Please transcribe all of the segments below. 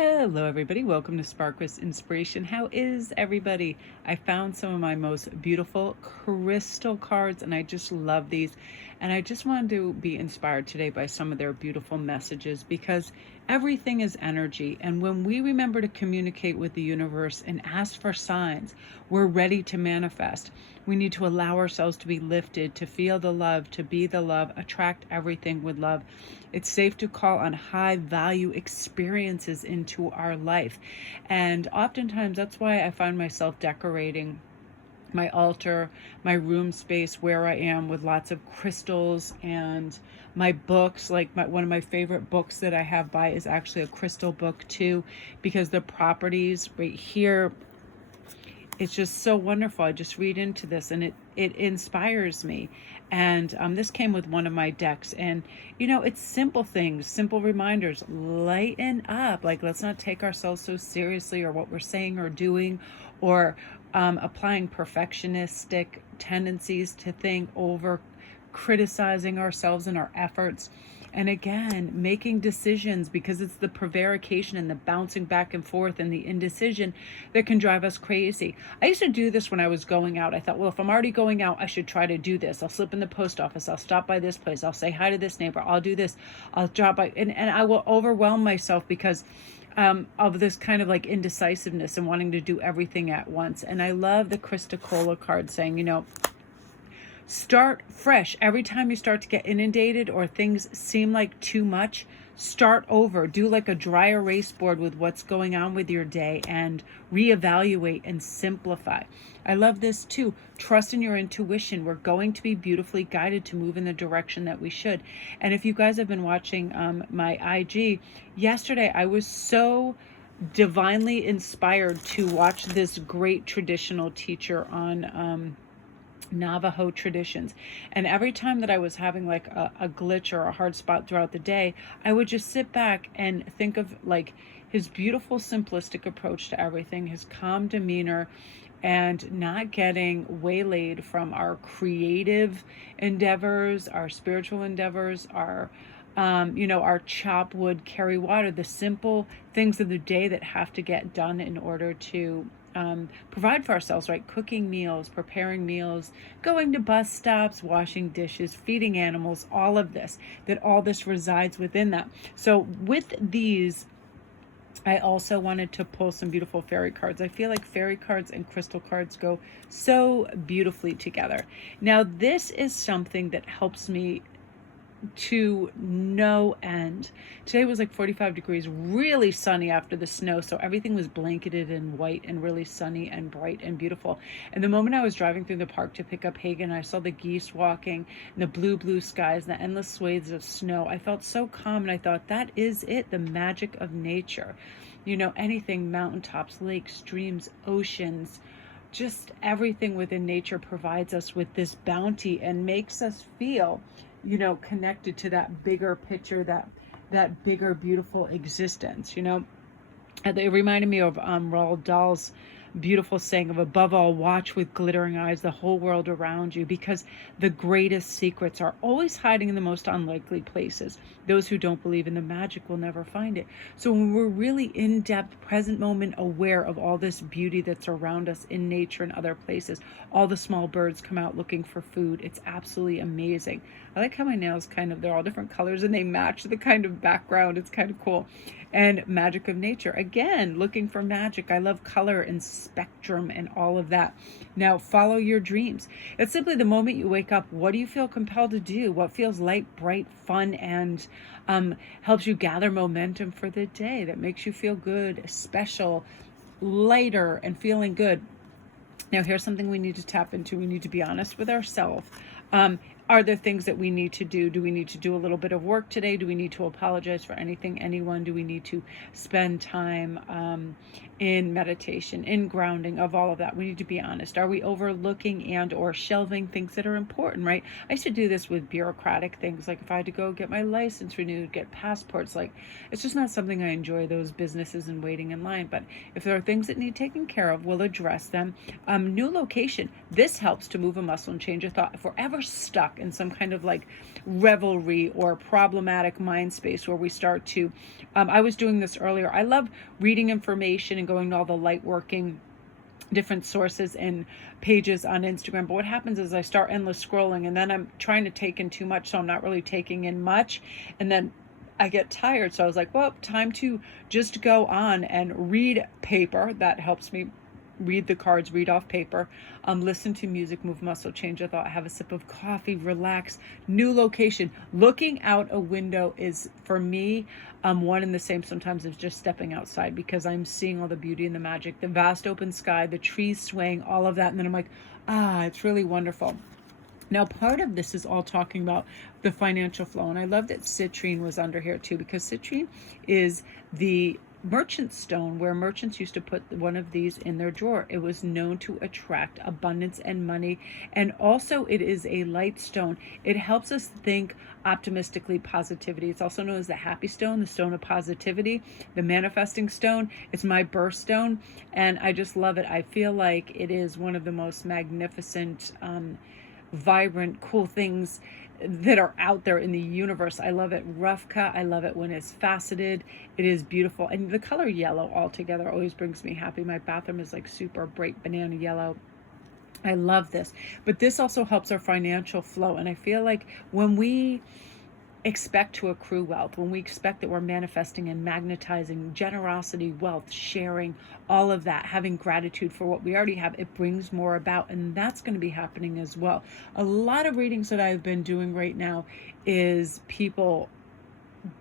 Hello, everybody. Welcome to Spark with Inspiration. How is everybody? I found some of my most beautiful crystal cards, and I just love these. And I just wanted to be inspired today by some of their beautiful messages because everything is energy. And when we remember to communicate with the universe and ask for signs, we're ready to manifest. We need to allow ourselves to be lifted, to feel the love, to be the love, attract everything with love. It's safe to call on high value experiences into our life. And oftentimes that's why I find myself decorating my altar, my room space where I am with lots of crystals and my books. Like one of my favorite books that I have by is actually a crystal book too, because the properties right here, it's just so wonderful. I just read into this and it inspires me. And this came with one of my decks. And, it's simple things, simple reminders. Lighten up. Like, let's not take ourselves so seriously or what we're saying or doing or applying perfectionistic tendencies to think, over criticizing ourselves and our efforts. And again, making decisions, because it's the prevarication and the bouncing back and forth and the indecision that can drive us crazy. I used to do this when I was going out. I thought, well, if I'm already going out, I should try to do this. I'll slip in the post office. I'll stop by this place. I'll say hi to this neighbor. I'll do this. I'll drop by. And I will overwhelm myself because of this kind of like indecisiveness and wanting to do everything at once. And I love the Christocola card saying, start fresh. Every time you start to get inundated or things seem like too much, start over. Do like a dry erase board with what's going on with your day and reevaluate and simplify. I love this too. Trust in your intuition. We're going to be beautifully guided to move in the direction that we should. And if you guys have been watching my IG, yesterday I was so divinely inspired to watch this great traditional teacher on Navajo traditions. And every time that I was having like a glitch or a hard spot throughout the day, I would just sit back and think of like his beautiful simplistic approach to everything, his calm demeanor, and not getting waylaid from our creative endeavors, our spiritual endeavors, our our chop wood, carry water, the simple things of the day that have to get done in order to provide for ourselves, right? Cooking meals, preparing meals, going to bus stops, washing dishes, feeding animals, all of this, that all this resides within that. So with these, I also wanted to pull some beautiful fairy cards. I feel like fairy cards and crystal cards go so beautifully together. Now, this is something that helps me to no end. Today was like 45 degrees, really sunny after the snow, so everything was blanketed in white and really sunny and bright and beautiful. And the moment I was driving through the park to pick up Hagen, I saw the geese walking and the blue skies and the endless swathes of snow. I felt so calm, and I thought, that is it, the magic of nature. Anything, mountaintops, lakes, streams, oceans, just everything within nature provides us with this bounty and makes us feel connected to that bigger picture, that bigger, beautiful existence. It reminded me of Roald Dahl's beautiful saying of, above all, watch with glittering eyes the whole world around you, because the greatest secrets are always hiding in the most unlikely places. Those who don't believe in the magic will never find it. So when we're really in-depth, present moment aware of all this beauty that's around us in nature and other places, all the small birds come out looking for food. It's absolutely amazing. I like how my nails they're all different colors and they match the kind of background. It's kind of cool. And magic of nature, again, looking for magic. I love color and spectrum and all of that. Now, follow your dreams. It's simply the moment you wake up, what do you feel compelled to do? What feels light, bright, fun, and helps you gather momentum for the day, that makes you feel good, special, lighter, and feeling good. Now, here's something we need to tap into. We need to be honest with ourselves. Are there things that we need to do? Do we need to do a little bit of work today? Do we need to apologize for anything, anyone? Do we need to spend time in meditation, in grounding, of all of that? We need to be honest. Are we overlooking and or shelving things that are important, right? I used to do this with bureaucratic things. Like if I had to go get my license renewed, get passports, like it's just not something I enjoy, those businesses and waiting in line. But if there are things that need taken care of, we'll address them. New location. This helps to move a muscle and change a thought. If we're ever stuck stuck in some kind of like revelry or problematic mind space where we start to, I was doing this earlier. I love reading information and going to all the light working different sources and pages on Instagram. But what happens is I start endless scrolling, and then I'm trying to take in too much, so I'm not really taking in much. And then I get tired. So I was like, well, time to just go on and read paper. That helps me read the cards, read off paper, listen to music, move muscle, change a thought, have a sip of coffee, relax, new location. Looking out a window is, for me, one and the same sometimes as just stepping outside, because I'm seeing all the beauty and the magic, the vast open sky, the trees swaying, all of that. And then I'm like, it's really wonderful. Now, part of this is all talking about the financial flow. And I love that citrine was under here too, because citrine is the merchant stone, where merchants used to put one of these in their drawer. It was known to attract abundance and money. And also it is a light stone. It helps us think optimistically, positivity. It's also known as the happy stone, the stone of positivity, the manifesting stone. It's my birthstone, and I just love it. I feel like it is one of the most magnificent, vibrant, cool things that are out there in the universe. I love it rough cut. I love it when it's faceted. It is beautiful. And the color yellow altogether always brings me happy. My bathroom is like super bright banana yellow. I love this. But this also helps our financial flow. And I feel like when we expect to accrue wealth, when we expect that we're manifesting and magnetizing generosity, wealth, sharing, all of that, having gratitude for what we already have, it brings more about. And that's going to be happening as well. A lot of readings that I've been doing right now is people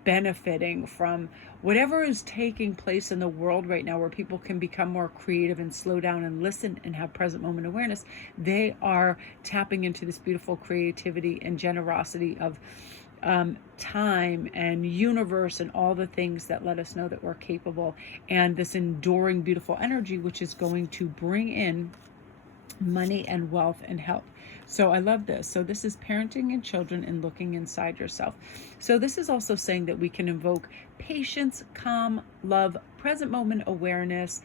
benefiting from whatever is taking place in the world right now, where people can become more creative and slow down and listen and have present moment awareness. They are tapping into this beautiful creativity and generosity of time and universe and all the things that let us know that we're capable, and this enduring beautiful energy, which is going to bring in money and wealth and health. So I love this. So this is parenting and children and looking inside yourself. So this is also saying that we can invoke patience, calm, love, present moment awareness,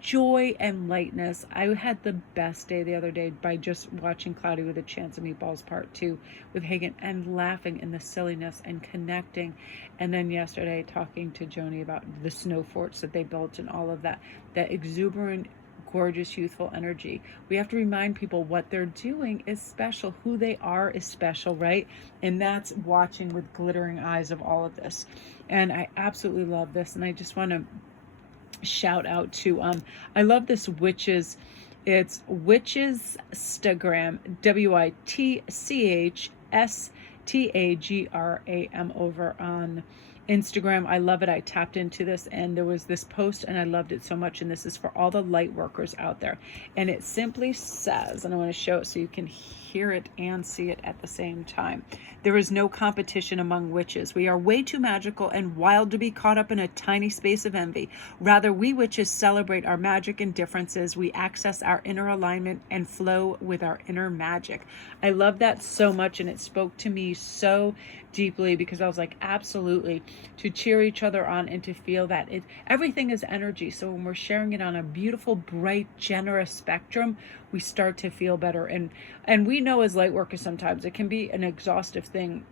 joy and lightness. I had the best day the other day by just watching Cloudy with a Chance of Meatballs Part 2 with Hagen and laughing in the silliness and connecting. And then yesterday talking to Joni about the snow forts that they built and all of that, that exuberant, gorgeous, youthful energy. We have to remind people what they're doing is special. Who they are is special, right? And that's watching with glittering eyes of all of this. And I absolutely love this. And I just want to shout out to, I love this witches. It's Witches Stagram, WITCHSTAGRAM over on Instagram. I love it. I tapped into this and there was this post and I loved it so much. And this is for all the light workers out there. And it simply says, and I want to show it so you can hear it and see it at the same time. There is no competition among witches. We are way too magical and wild to be caught up in a tiny space of envy. Rather, we witches celebrate our magic and differences. We access our inner alignment and flow with our inner magic. I love that so much, and it spoke to me so deeply because I was like, absolutely, to cheer each other on and to feel that everything is energy. So when we're sharing it on a beautiful, bright, generous spectrum, we start to feel better. And we know as light workers sometimes it can be an exhaustive thing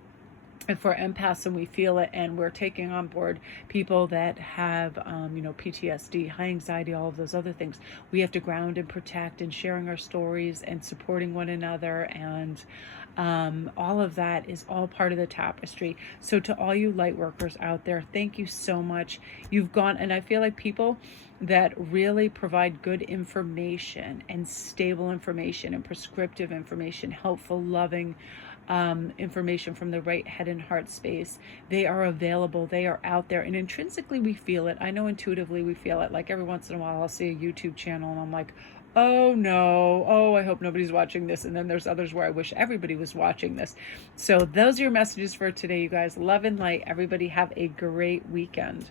if we're empaths and we feel it, and we're taking on board people that have PTSD, high anxiety, all of those other things. We have to ground and protect, and sharing our stories and supporting one another, and all of that is all part of the tapestry. So to all you light workers out there, thank you so much. You've gone, and I feel like people that really provide good information and stable information and prescriptive information, helpful, loving information from the right head and heart space, they are available, they are out there, and intrinsically we feel it. I know intuitively we feel it. Like every once in a while I'll see a YouTube channel and I'm like, oh no, oh, I hope nobody's watching this. And then there's others where I wish everybody was watching this. So those are your messages for today, you guys. Love and light. Everybody have a great weekend.